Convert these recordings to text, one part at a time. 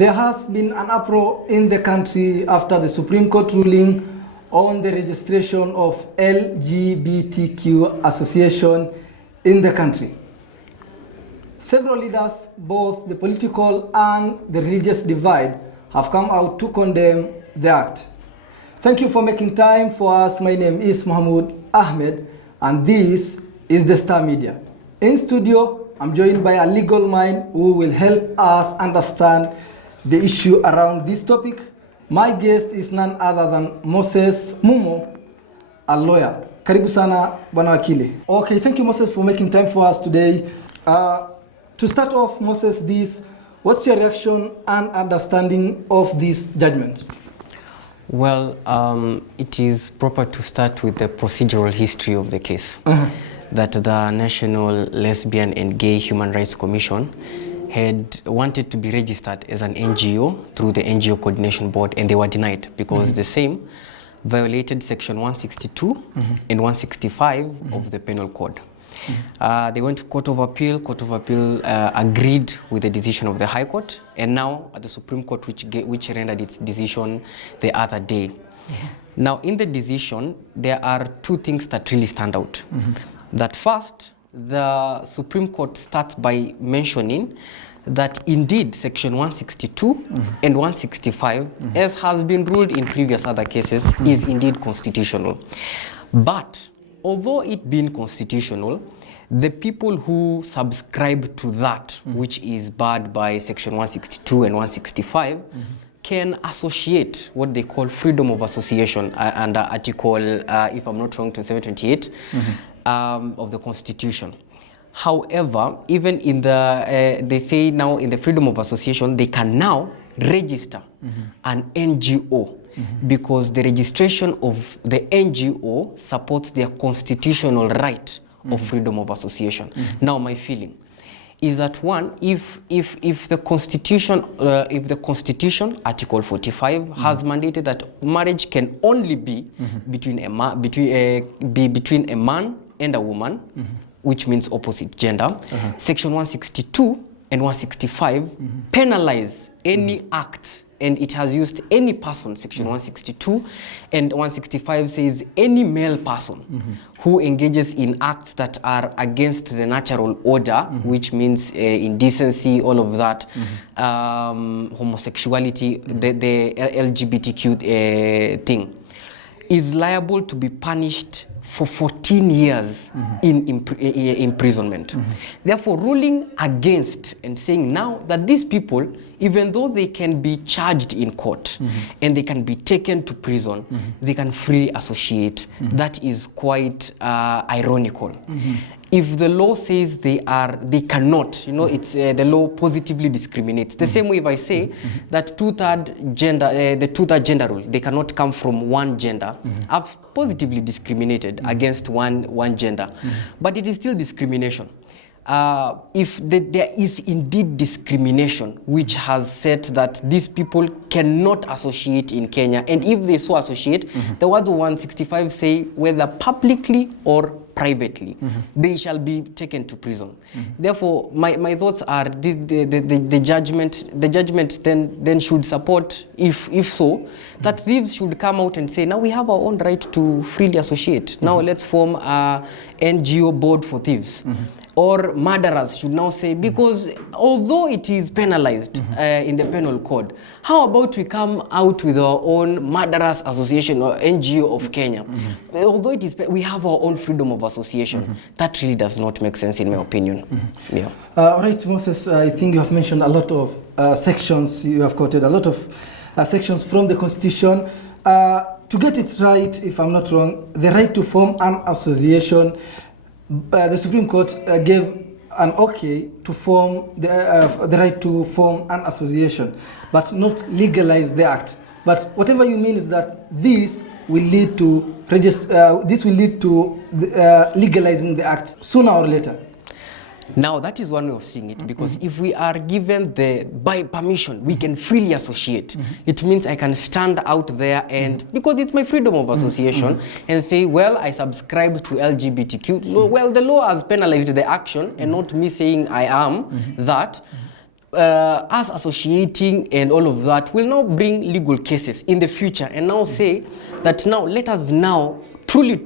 There has been an uproar in the country after the Supreme Court ruling on the registration of LGBTQ Association in the country. Several leaders, both the political and the religious divide, have come out to condemn the act. Thank you for making time for us. My name is Mahmoud Ahmed, and this is the Star Media. In studio, I'm joined by a legal mind who will help us understand the issue around this topic. My guest is none other than Moses Mumo, a lawyer. Karibu sana, Bwana Wakili. Okay, thank you, Moses, for making time for us today. To start off, Moses, what's your reaction and understanding of this judgment? Well, it is proper to start with the procedural history of the case. That the National Lesbian and Gay Human Rights Commission had wanted to be registered as an NGO through the NGO Coordination Board, and they were denied because the same violated Section 162 and 165 of the Penal Code. They went to Court of Appeal. Court of Appeal agreed with the decision of the High Court, and now at the Supreme Court, which rendered its decision the other day. Now, in the decision, there are two things that really stand out. That first, the Supreme Court starts by mentioning that indeed Section 162 and 165, as has been ruled in previous other cases, is indeed constitutional. But although it being constitutional, the people who subscribe to that, which is barred by Section 162 and 165, can associate what they call freedom of association under Article, if I'm not wrong, 2728 of the Constitution. However, even in the, they say now in the freedom of association, they can now register an NGO because the registration of the NGO supports their constitutional right of freedom of association. Now, my feeling is that one, if the Constitution, Article 45, has mandated that marriage can only be between a man and a woman, which means opposite gender, Section 162 and 165 penalize any act, and it has used any person. Section 162 and 165 says any male person who engages in acts that are against the natural order, which means indecency, all of that, homosexuality, the LGBTQ thing, is liable to be punished for 14 years in imprisonment. Therefore, ruling against and saying now that these people, even though they can be charged in court and they can be taken to prison, they can freely associate. That is quite ironical. If the law says they cannot, it's the law positively discriminates. The same way if I say that two-third gender rule, they cannot come from one gender. I've positively discriminated against one gender, but it is still discrimination. If there is indeed discrimination, which has said that these people cannot associate in Kenya, and if they so associate, the word 165 say whether publicly or privately, they shall be taken to prison. Therefore, my thoughts are the judgment then should support, if so, that thieves should come out and say, now we have our own right to freely associate. Now let's form a NGO board for thieves. Or murderers should now say, because although it is penalized in the penal code, how about we come out with our own murderers association or NGO of Kenya? Although it is, we have our own freedom of association. That really does not make sense in my opinion. Yeah. Right, Moses, I think you have mentioned a lot of sections, you have quoted a lot of sections from the Constitution. To get it right, if I'm not wrong, the right to form an association, the Supreme Court gave an okay to form the right to form an association, but not legalize the act. But whatever you mean is that this will lead to legalizing the act sooner or later. Now, that is one way of seeing it, because if we are given by permission, we can freely associate. It means I can stand out there and, because it's my freedom of association, and say, well, I subscribe to LGBTQ. Well, the law has penalized the action, and not me saying I am that. us associating and all of that will now bring legal cases in the future and now say that now let us now truly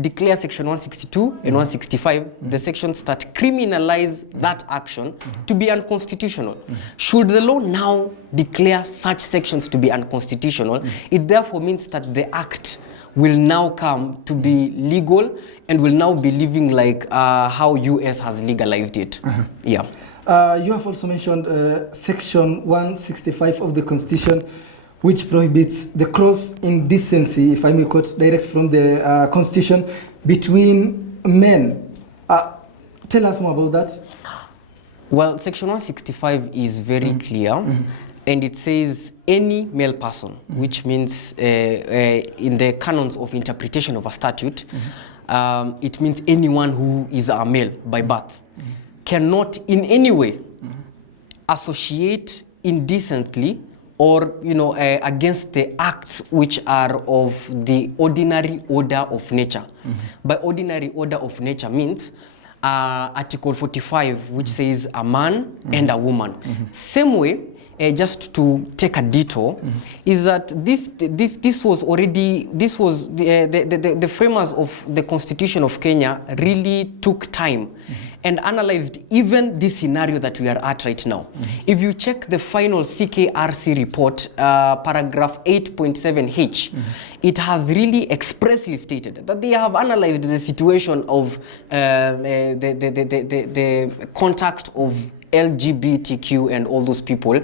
declare section 162 and 165, the sections that criminalize that action to be unconstitutional. Should the law now declare such sections to be unconstitutional, it therefore means that the act will now come to be legal and will now be living like how US has legalized it. Yeah. You have also mentioned section 165 of the Constitution, which prohibits the gross indecency, if I may quote direct from the Constitution, between men. Tell us more about that. Well, section 165 is very clear. And it says any male person, which means in the canons of interpretation of a statute, it means anyone who is a male by birth, cannot in any way associate indecently or against the acts which are of the ordinary order of nature. By ordinary order of nature means Article 45, which says a man and a woman. Same way, just to take a detour, is that this was the framers of the Constitution of Kenya really took time and analyzed even this scenario that we are at right now. If you check the final CKRC report, paragraph 8.7H, it has really expressly stated that they have analyzed the situation of the contact of LGBTQ and all those people,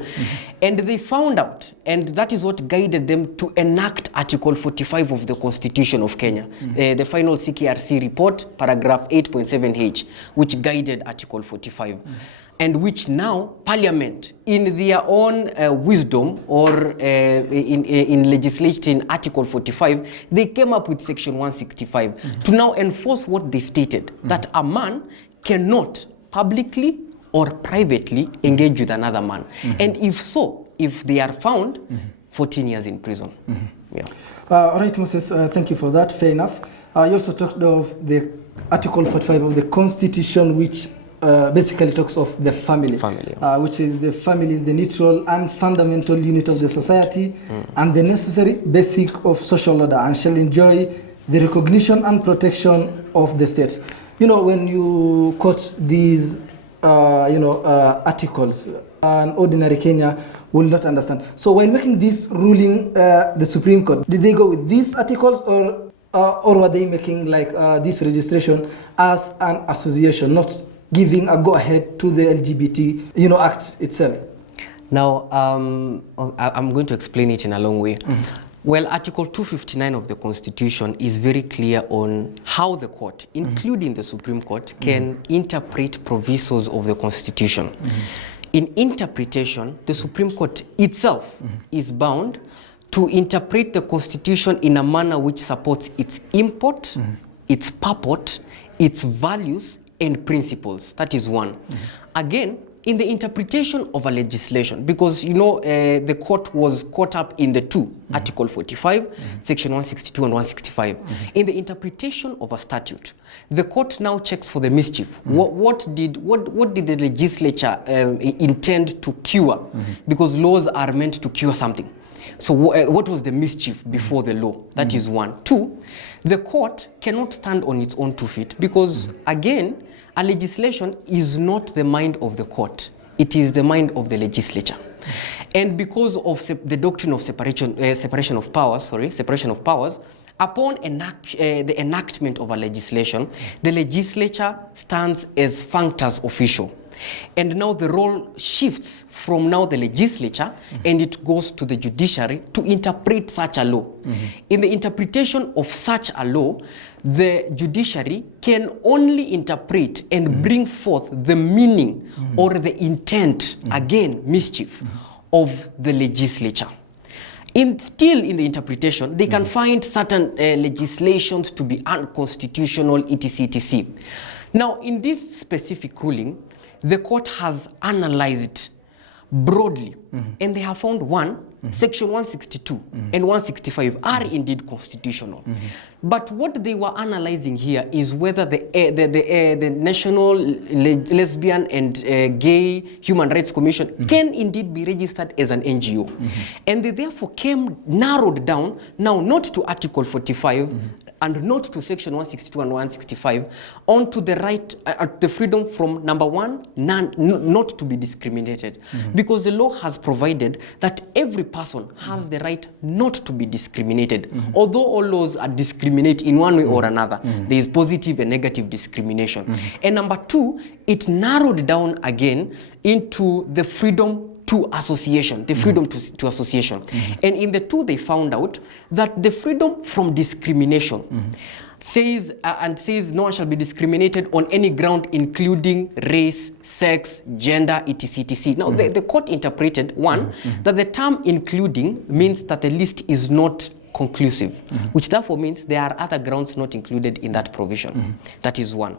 and they found out, and that is what guided them to enact Article 45 of the Constitution of Kenya, the final CKRC report, paragraph 8.7H, which guided Article 45. And which now Parliament, in their own wisdom or in legislating Article 45, they came up with Section 165 to now enforce what they stated, that a man cannot publicly or privately engage with another man. And if they are found, 14 years in prison. Yeah. All right, Moses, thank you for that. Fair enough. You also talked of the Article 45 of the Constitution, which basically talks of the family, which is the family is the neutral and fundamental unit of the society and the necessary basic of social order and shall enjoy the recognition and protection of the state. When you quote these articles, an ordinary Kenya will not understand. So when making this ruling, the Supreme Court, did they go with these articles or were they making like this registration as an association, not giving a go-ahead to the LGBT Act itself? Now, I'm going to explain it in a long way. Well, Article 259 of the Constitution is very clear on how the court, including the Supreme Court, can interpret provisos of the Constitution. In interpretation, the Supreme Court itself is bound to interpret the Constitution in a manner which supports its import, its purport, its values, and principles. That is one. Again, in the interpretation of a legislation, because the court was caught up in the two, Article 45, Section 162 and 165. In the interpretation of a statute, the court now checks for the mischief. What did the legislature intend to cure? Because laws are meant to cure something. So what was the mischief before the law? That is one. Two, the court cannot stand on its own 2 feet because, again, a legislation is not the mind of the court. It is the mind of the legislature. And because of the doctrine of separation of powers, upon the enactment of a legislation, the legislature stands as functus official. And now the role shifts from now the legislature and it goes to the judiciary to interpret such a law. In the interpretation of such a law, the judiciary can only interpret and bring forth the meaning or the intent, again, mischief, of the legislature. Still in the interpretation, they can find certain legislations to be unconstitutional, etc., etc. Now, in this specific ruling, the court has analyzed broadly, and they have found one, Section 162 and 165 are indeed constitutional. But what they were analyzing here is whether the National Lesbian and Gay Human Rights Commission can indeed be registered as an NGO. And they therefore narrowed down, now not to Article 45, and not to Section 162 and 165, onto the right, the freedom from, number one, not to be discriminated. Because the law has provided that every person has the right not to be discriminated. Although all laws are discriminate in one way or another, there is positive and negative discrimination. And number two, it narrowed down again into the freedom to association, the freedom to association. And in the two, they found out that the freedom from discrimination says no one shall be discriminated on any ground, including race, sex, gender, etc. Now, the court interpreted, one, that the term including means that the list is not conclusive, which therefore means there are other grounds not included in that provision. That is one.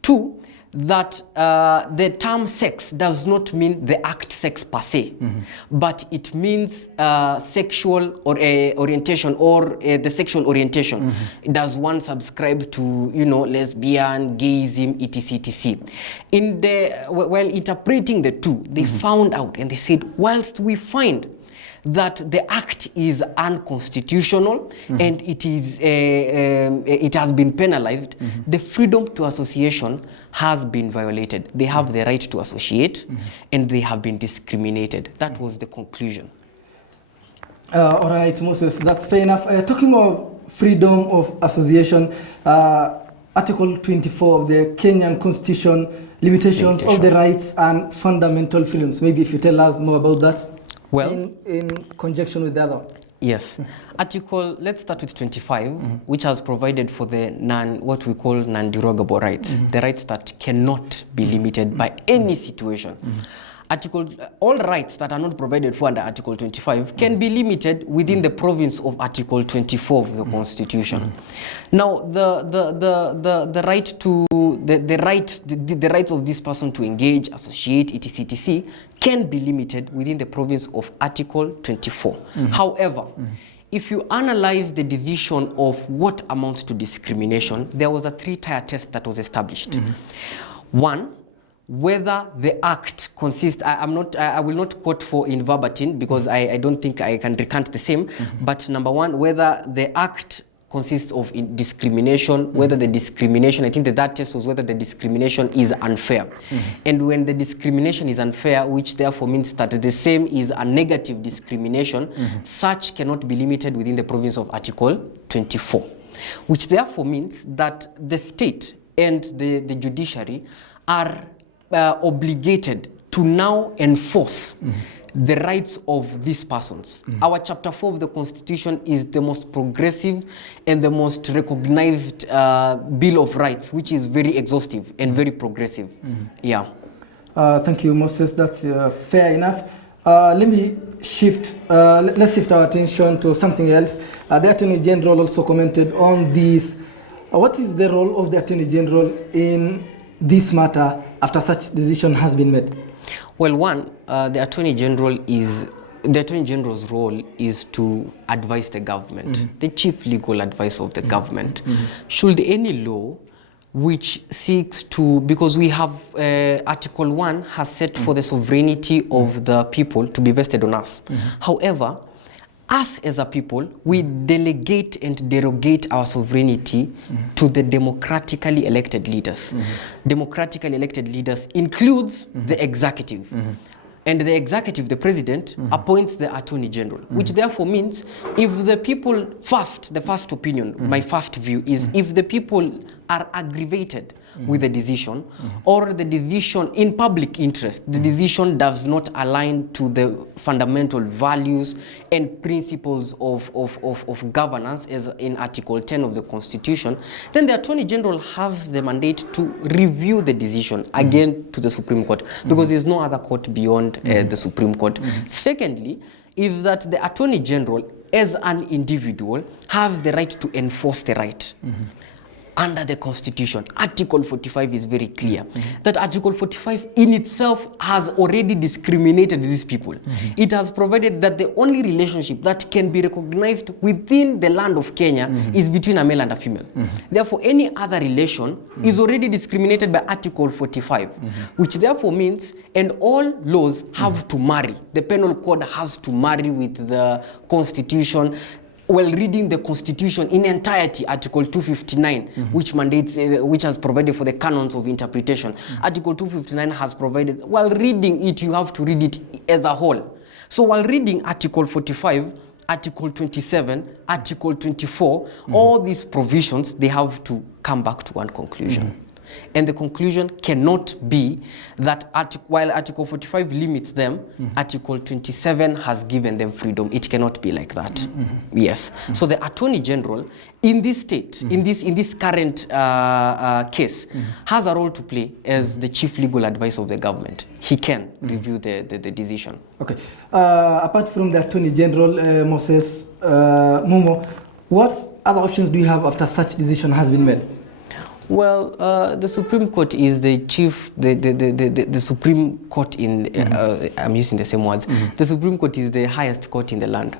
Two, that the term sex does not mean the act sex per se, but it means sexual or orientation or the sexual orientation. Does one subscribe to, lesbian, gayism, etc. While interpreting the two, they found out and they said, whilst we find that the act is unconstitutional and it has been penalized, the freedom to association has been violated. They have the right to associate and they have been discriminated. That was the conclusion. All right, Moses, that's fair enough. Talking of freedom of association, Article 24 of the Kenyan Constitution, limitations of the rights and fundamental freedoms. Maybe if you tell us more about that. Well, in conjunction with the other. Yes. Let's start with 25, which has provided for the what we call non-derogable rights, the rights that cannot be limited by any situation. All rights that are not provided for under Article 25 can be limited within the province of Article 24 of the Constitution. Now, the right to the rights of this person to engage, associate, etc. can be limited within the province of Article 24. However, if you analyze the decision of what amounts to discrimination, there was a three-tier test that was established. One, whether the act consists, I will not quote for in verbatim because I don't think I can recant the same, but number one, whether the act consists of discrimination, whether the discrimination, I think that test was whether the discrimination is unfair. And when the discrimination is unfair, which therefore means that the same is a negative discrimination, such cannot be limited within the province of Article 24, which therefore means that the state and the judiciary are obligated to now enforce the rights of these persons. Our Chapter 4 of the Constitution is the most progressive and the most recognized Bill of Rights, which is very exhaustive and very progressive. Yeah. Thank you, Moses. That's fair enough. Let's shift our attention to something else. The Attorney General also commented on this. What is the role of the Attorney General in this matter after such decision has been made? Well, one, the Attorney General's role is to advise the government, the chief legal advice of the government. Should any law which seeks to, because we have Article 1 has set for the sovereignty of the people to be vested on us. However, us as a people, we delegate and derogate our sovereignty to the democratically elected leaders. Democratically elected leaders includes the executive. And the executive, the president, appoints the Attorney General, which therefore means if the people the first opinion, my first view is if the people are aggravated with the decision or the decision in public interest, the decision does not align to the fundamental values and principles of governance as in Article 10 of the Constitution, then the Attorney General has the mandate to review the decision again to the Supreme Court because there's no other court beyond the Supreme Court. Secondly, is that the Attorney General as an individual has the right to enforce the right. under the Constitution. Article 45 is very clear that Article 45 in itself has already discriminated these people. It has provided that the only relationship that can be recognized within the land of Kenya is between a male and a female. Therefore, any other relation is already discriminated by Article 45, which therefore means, and all laws have to marry. The penal code has to marry with the Constitution. While reading the Constitution in entirety, Article 259, which mandates, which has provided for the canons of interpretation. Article 259 has provided, while reading it, you have to read it as a whole. So while reading Article 45, Article 27, Article 24, all these provisions, they have to come back to one conclusion. And the conclusion cannot be that while Article 45 limits them, Article 27 has given them freedom. It cannot be like that. Yes. So the Attorney General in this state, in this current case, has a role to play as the chief legal advisor of the government. He can review the decision. Okay. Apart from the Attorney General, Moses Mumo, what other options do you have after such decision has been made? Well, the Supreme Court is the Supreme Court in, I'm using the same words, the Supreme Court is the highest court in the land,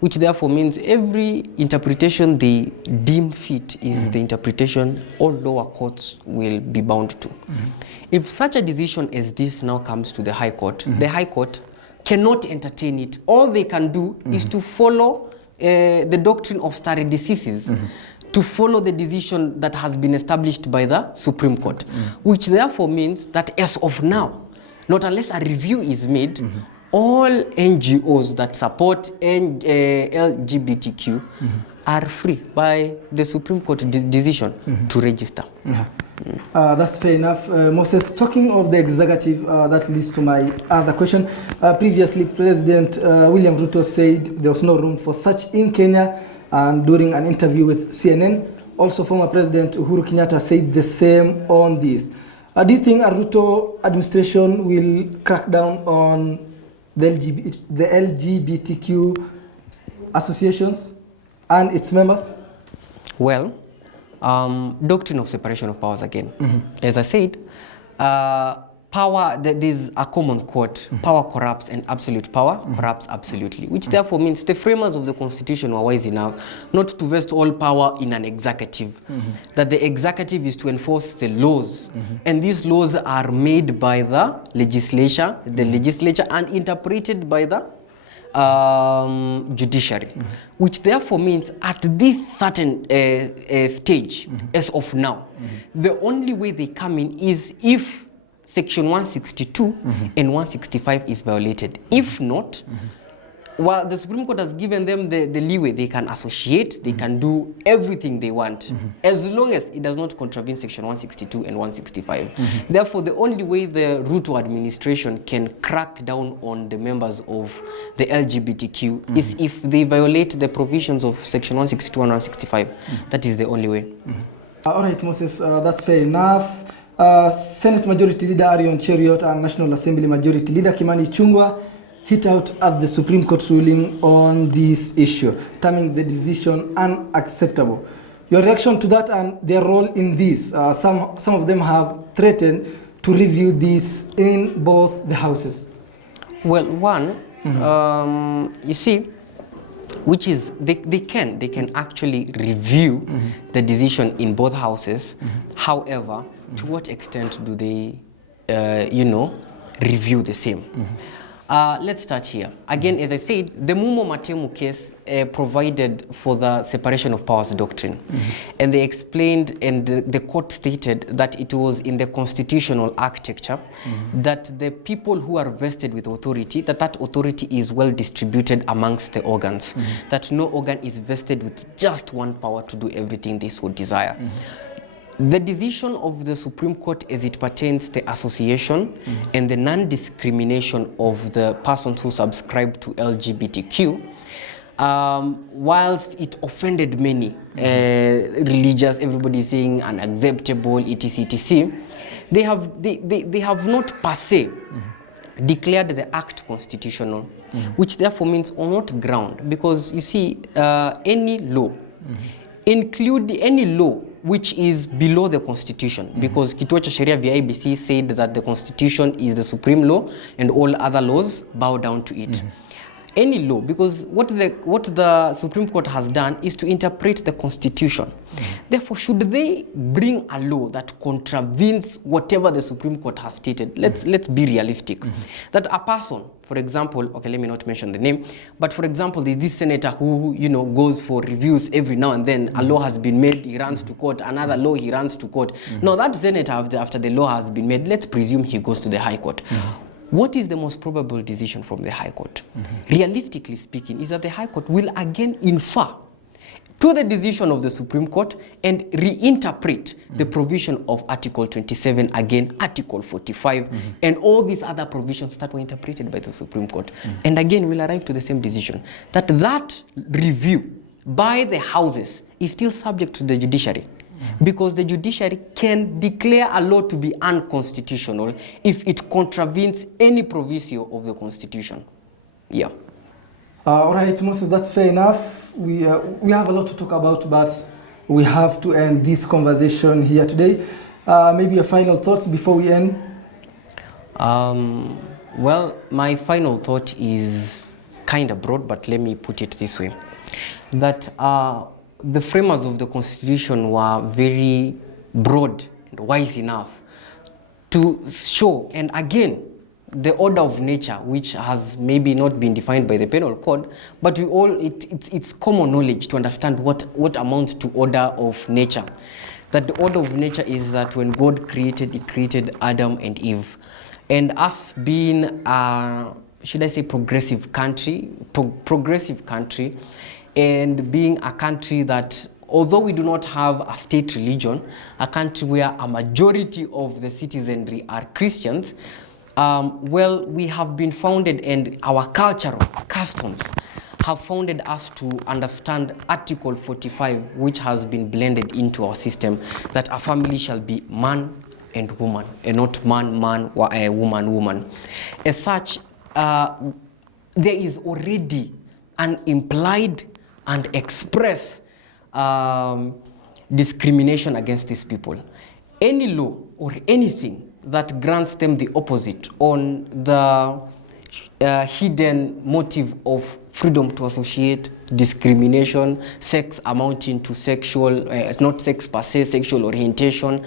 which therefore means every interpretation they deem fit is the interpretation all lower courts will be bound to. If such a decision as this now comes to the High Court, the High Court cannot entertain it. All they can do is to follow the doctrine of stare decisis, to follow the decision that has been established by the Supreme Court, which therefore means that as of now, not unless a review is made, all NGOs that support LGBTQ are free by the Supreme Court decision to register. That's fair enough. Moses, talking of the executive, that leads to my other question. Previously, President William Ruto said there was no room for such in Kenya. And during an interview with CNN, also former President Uhuru Kenyatta said the same on this. Do you think a Ruto administration will crack down on the LGBTQ associations and its members? Well, doctrine of separation of powers again. As I said, power, there's a common quote, power corrupts and absolute power corrupts absolutely, which therefore means the framers of the Constitution were wise enough not to vest all power in an executive, that the executive is to enforce the laws, and these laws are made by the legislature, and interpreted by the judiciary, which therefore means at this certain stage, as of now, the only way they come in is if Section 162 and 165 is violated. If not, well, the Supreme Court has given them the leeway. They can associate, they can do everything they want, as long as it does not contravene Section 162 and 165. Therefore, the only way the Ruto administration can crack down on the members of the LGBTQ is if they violate the provisions of Section 162 and 165. That is the only way. All right, Moses, that's fair enough. Senate Majority Leader Arion Cheriot and National Assembly Majority Leader Kimani Ichung'wah hit out at the Supreme Court ruling on this issue, terming the decision unacceptable. Your reaction to that and their role in this? Some of them have threatened to review this in both the houses. Well, one, you see, which is they can actually review the decision in both houses. However, to what extent do they, review the same? Let's start here. Again, as I said, the Mumo Matemu case provided for the separation of powers doctrine. And they explained, and the court stated that it was in the constitutional architecture that the people who are vested with authority, that authority is well distributed amongst the organs, that no organ is vested with just one power to do everything they so desire. The decision of the Supreme Court as it pertains to association and the non-discrimination of the persons who subscribe to LGBTQ, whilst it offended many religious, everybody is saying unacceptable, etc., they have not per se declared the act constitutional, which therefore means on what ground? Because you see, any law, include any law which is below the constitution, because Kituo cha Sheria vya IEBC said that the constitution is the supreme law and all other laws bow down to it. Any law, because what the Supreme Court has done is to interpret the Constitution. Therefore, should they bring a law that contravenes whatever the Supreme Court has stated, let's be realistic. That a person, for example, okay, let me not mention the name, but for example, there's this senator who, you know, goes for reviews every now and then. A law has been made, he runs to court. Another law, he runs to court. Now, that senator, after the law has been made, let's presume he goes to the High Court. What is the most probable decision from the High Court? Realistically speaking, is that the High Court will again infer to the decision of the Supreme Court and reinterpret the provision of Article 27, again, Article 45, and all these other provisions that were interpreted by the Supreme Court. And again, we'll arrive to the same decision, that review by the houses is still subject to the judiciary. Because the judiciary can declare a law to be unconstitutional if it contravenes any proviso of the Constitution. Yeah. All right, Moses, that's fair enough. We have a lot to talk about, but we have to end this conversation here today. Maybe your final thoughts before we end? Well, my final thought is kind of broad, but let me put it this way. That the framers of the Constitution were very broad and wise enough to show, and again, the order of nature, which has maybe not been defined by the penal code, but it's common knowledge to understand what amounts to order of nature. That the order of nature is that when God created, he created Adam and Eve. And us being, should I say, progressive country, and being a country that, although we do not have a state religion, a country where a majority of the citizenry are Christians, well, we have been founded, and our cultural customs have founded us to understand Article 45, which has been blended into our system, that a family shall be man and woman, and not man, woman, woman. As such, there is already an implied and express discrimination against these people. Any law or anything that grants them the opposite on the hidden motive of freedom to associate, discrimination, sex amounting to sexual, not sex per se, sexual orientation,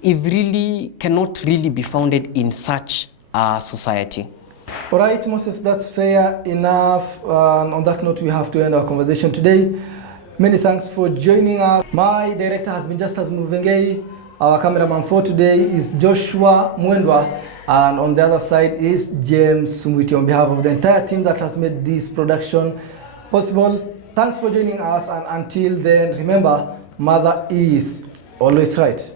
cannot really be founded in such a society. All right, Moses, that's fair enough. On that note, we have to end our conversation today. Many thanks for joining us. My director has been Justus Muvengei. Our cameraman for today is Joshua Mwendwa. And on the other side is James Sumwiti. On behalf of the entire team that has made this production possible, thanks for joining us. And until then, remember, Mother is always right.